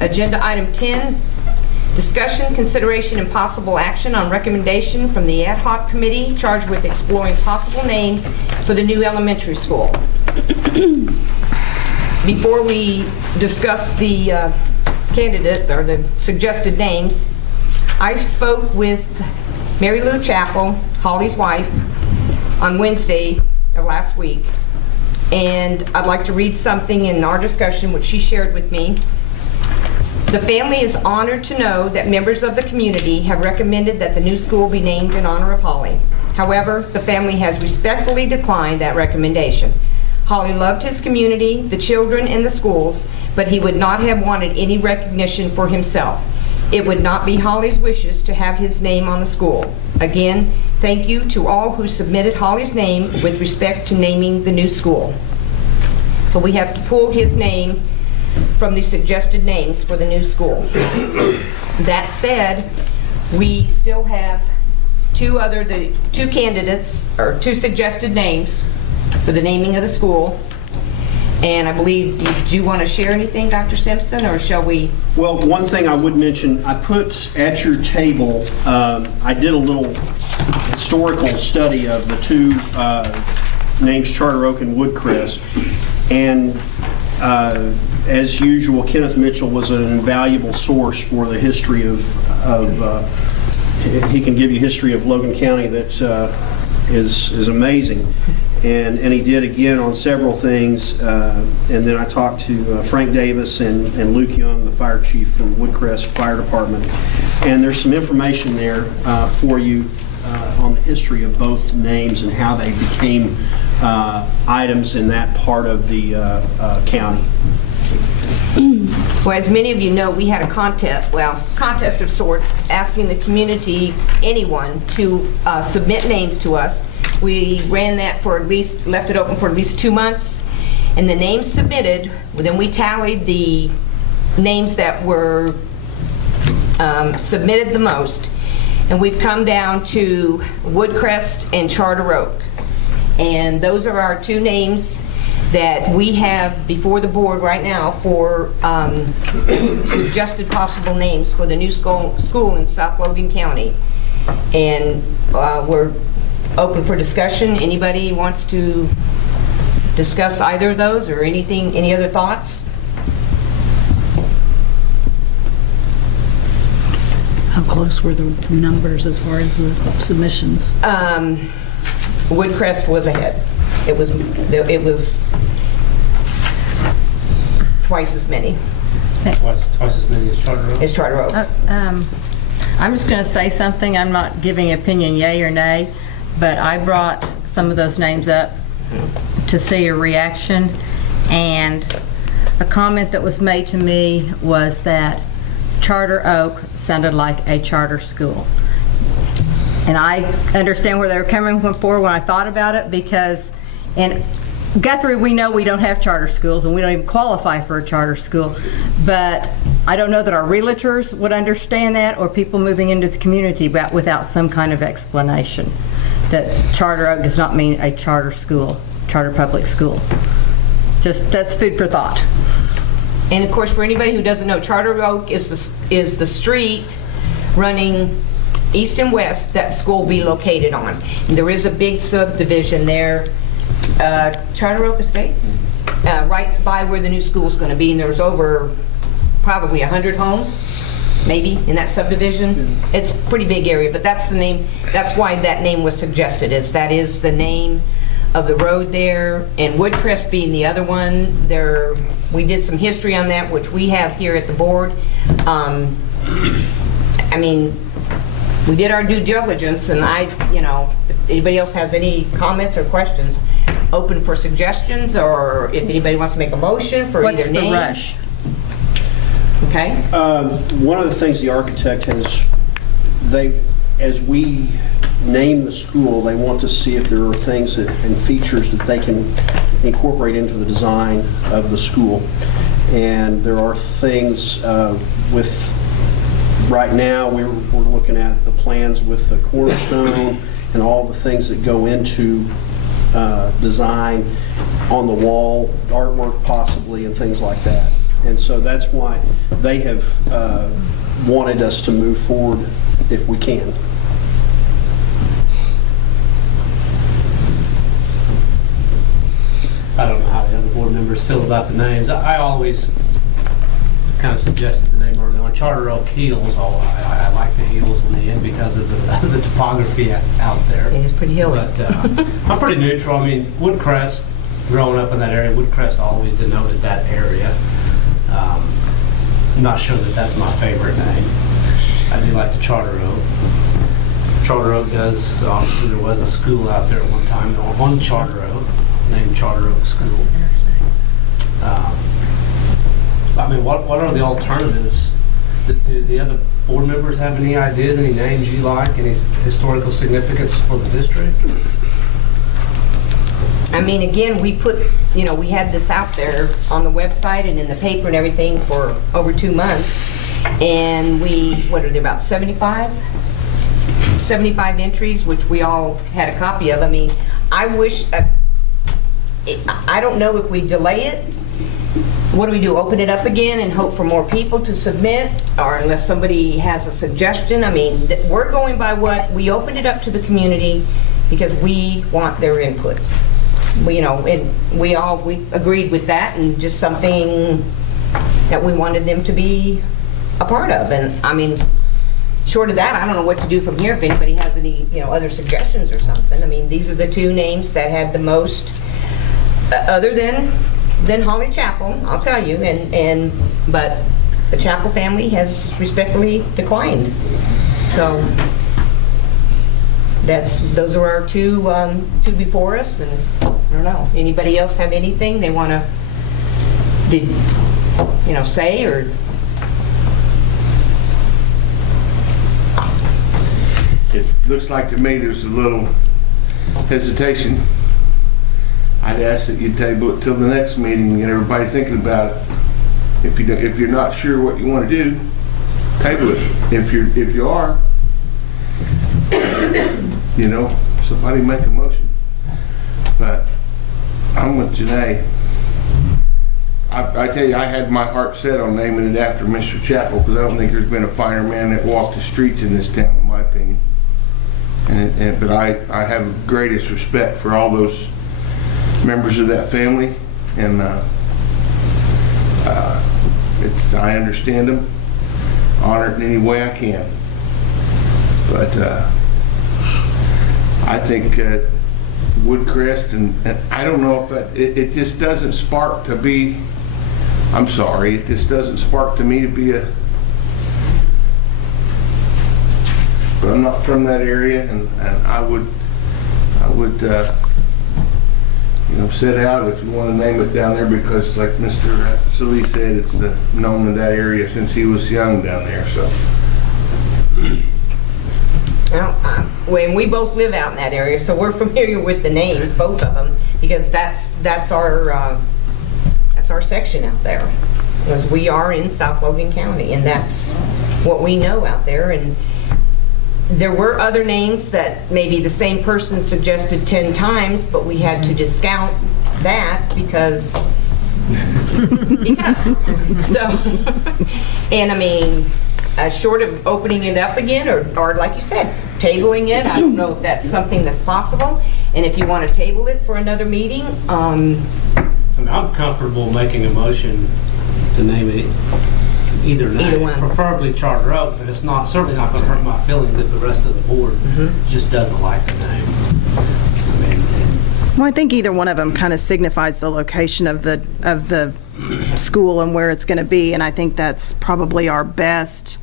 Agenda item 10, discussion, consideration, and possible action on recommendation from the ad hoc committee charged with exploring possible names for the new elementary school. Before we discuss the candidate or the suggested names, I spoke with Mary Lou Chappell, Holly's wife, on Wednesday of last week, and I'd like to read something in our discussion which she shared with me. The family is honored to know that members of the community have recommended that the new school be named in honor of Holly. However, the family has respectfully declined that recommendation. Holly loved his community, the children, and the schools, but he would not have wanted any recognition for himself. It would not be Holly's wishes to have his name on the school. Again, thank you to all who submitted Holly's name with respect to naming the new school. But we have to pull his name from the suggested names for the new school. That said, we still have two candidates, or two suggested names for the naming of the school. And I believe, do you want to share anything, Dr. Simpson, or shall we? Well, one thing I would mention, I put at your table, I did a little historical study of the two names, Charter Oak and Woodcrest. And as usual, Kenneth Mitchell was an invaluable source for the history of he can give you history of Logan County that is amazing. And he did again on several things. And then I talked to Frank Davis and Luke Young, the fire chief from Woodcrest Fire Department. And there's some information there for you on the history of both names and how they became items in that part of the county. Well, as many of you know, we had a contest of sorts, asking the community, anyone, to submit names to us. We ran that for left it open for at least 2 months, and the names submitted, then we tallied the names that were submitted the most, and we've come down to Woodcrest and Charter Oak. And those are our two names that we have before the board right now for suggested possible names for the new school in South Logan County. And we're open for discussion. Anybody wants to discuss either of those or anything, any other thoughts? How close were the numbers as far as the submissions? Woodcrest was ahead. It was twice as many. Twice as many as Charter Oak? As Charter Oak. I'm just going to say something. I'm not giving an opinion yay or nay, but I brought some of those names up to see a reaction, and a comment that was made to me was that Charter Oak sounded like a charter school. And I understand where they were coming from when I thought about it, because in Guthrie, we know we don't have charter schools and we don't even qualify for a charter school, but I don't know that our realtors would understand that, or people moving into the community without some kind of explanation that Charter Oak does not mean a charter school, charter public school. Just, that's food for thought. And of course, for anybody who doesn't know, Charter Oak is the street running east and west that school will be located on. And there is a big subdivision there, Charter Oak Estates, right by where the new school is going to be, and there's over probably 100 homes, maybe, in that subdivision. It's a pretty big area, but that's the name, that's why that name was suggested, that is the name of the road there, and Woodcrest being the other one. There, we did some history on that, which we have here at the board. I mean, we did our due diligence, and if anybody else has any comments or questions, open for suggestions, or if anybody wants to make a motion for either name. What's the rush? Okay. One of the things the architect has, as we name the school, they want to see if there are things and features that they can incorporate into the design of the school. And there are things right now we're looking at the plans with the cornerstone and all the things that go into design on the wall, artwork possibly, and things like that. And so that's why they have wanted us to move forward if we can. I don't know how the other board members feel about the names. I always kind of suggested the name early on. Charter Oak Hills, I like the hills in the end because of the topography out there. It is pretty hilly. But I'm pretty neutral. I mean, Woodcrest, growing up in that area, Woodcrest always denoted that area. I'm not sure that that's my favorite name. I do like the Charter Oak. Charter Oak does, obviously there was a school out there at one time, on Charter Oak, named Charter Oak School. I mean, what are the alternatives? Do the other board members have any ideas, any names you like, any historical significance for the district? I mean, again, we put, we had this out there on the website and in the paper and everything for over 2 months. And what are there, about 75 entries, which we all had a copy of. I mean, I wish, I don't know if we delay it. What do we do, open it up again and hope for more people to submit? Or unless somebody has a suggestion? I mean, we're going by what, we opened it up to the community because we want their input. And we agreed with that, and just something that we wanted them to be a part of. And I mean, short of that, I don't know what to do from here. If anybody has any, other suggestions or something. I mean, these are the two names that had the most, other than Holly Chapel, I'll tell you. But the Chapel family has respectfully declined. So those are our two before us, and I don't know. Anybody else have anything they want to, say or? It looks like to me there's a little hesitation. I'd ask that you table it till the next meeting and get everybody thinking about it. If you're not sure what you want to do, table it. If you are, somebody make a motion. But I'm with Janae. I tell you, I had my heart set on naming it after Mr. Chapel because I don't think there's been a finer man that walked the streets in this town, in my opinion. But I have the greatest respect for all those members of that family, and I understand them, honor it in any way I can. But I think Woodcrest, and I don't know if it just doesn't spark to be. I'm sorry, it just doesn't spark to me to be a. But I'm not from that area, and I would set out if you want to name it down there because, like Mr. Sully said, it's known in that area since he was young down there. So. Well, when we both live out in that area, so we're familiar with the names, both of them, because that's our section out there. Because we are in South Logan County, and that's what we know out there. And there were other names that maybe the same person suggested 10 times, but we had to discount that because. So, and I mean, short of opening it up again, or like you said, tabling it, I don't know if that's something that's possible. And if you want to table it for another meeting, I mean, I'm comfortable making a motion to name it either name, one. preferably Charter Oak, but it's certainly not going to hurt my feelings if the rest of the board just doesn't like the name. I mean, Well, I think either one of them kind of signifies the location of the school and where it's going to be, and I think that's probably our best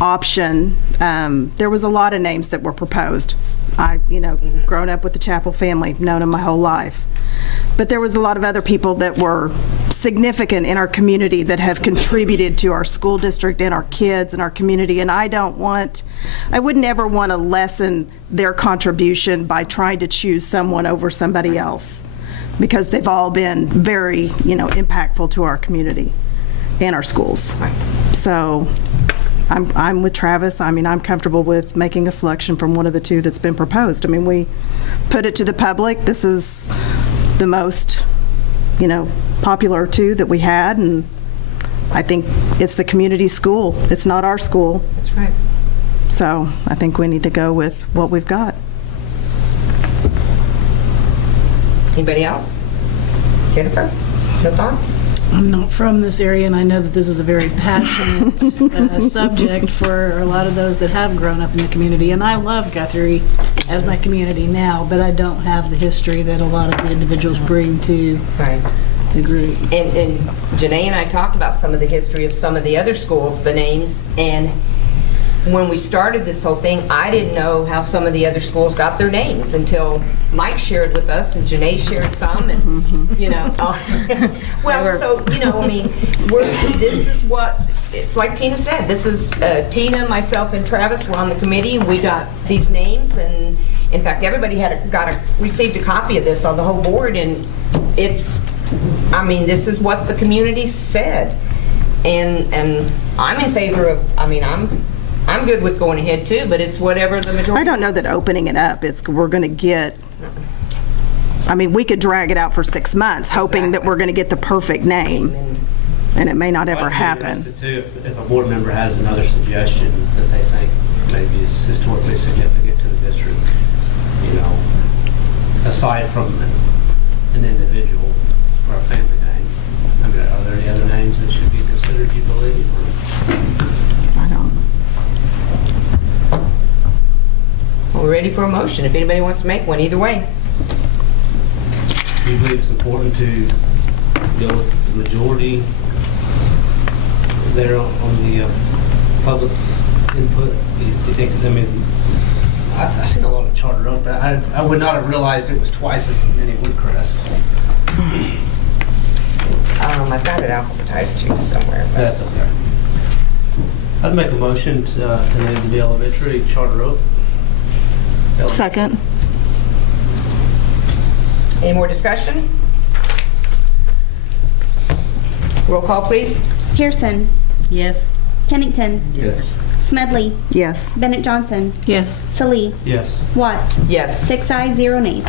option. There was a lot of names that were proposed. Grown up with the Chapel family, known them my whole life. But there was a lot of other people that were significant in our community that have contributed to our school district and our kids and our community, and I wouldn't ever want to lessen their contribution by trying to choose someone over somebody else, because they've all been very, impactful to our community and our schools. So I'm with Travis. I mean, I'm comfortable with making a selection from one of the two that's been proposed. I mean, we put it to the public. This is the most popular too that we had, and I think it's the community school. It's not our school. That's right. So I think we need to go with what we've got. Anybody else? Jennifer, no thoughts? I'm not from this area, and I know that this is a very passionate subject for a lot of those that have grown up in the community. And I love Guthrie as my community now, but I don't have the history that a lot of the individuals bring to Right. the group. And Janae and I talked about some of the history of some of the other schools, the names, and when we started this whole thing, I didn't know how some of the other schools got their names until Mike shared with us and Janae shared some, and, well, so, I mean, this is what, it's like Tina said, this is, Tina, myself, and Travis were on the committee, and we got these names, and in fact, everybody received a copy of this on the whole board, and it's, I mean, this is what the community said, and I'm in favor of, I mean, I'm good with going ahead too, but it's whatever the majority. I don't know that opening it up, we're going to get, I mean, we could drag it out for 6 months, hoping that we're going to get the perfect name, and it may not ever happen. I'd be interested, too, if a board member has another suggestion that they think maybe is historically significant to the district, aside from an individual or a family name. I mean, are there any other names that should be considered, you believe? I don't. We're ready for a motion, if anybody wants to make one, either way. Do you believe it's important to go with the majority there on the public input? Do you think, I mean, I've seen a lot of Charter Oak, but I would not have realized it was twice as many Woodcrest. I've got it alphabetized too somewhere. but- That's okay. I'd make a motion to name the elementary Charter Oak. Second. Any more discussion? Roll call, please. Pearson, Yes. Pennington, Yes. Smedley, Yes. Bennett Johnson, Yes. Salee, Yes. Watts. Yes. 6 ayes, 0 nays.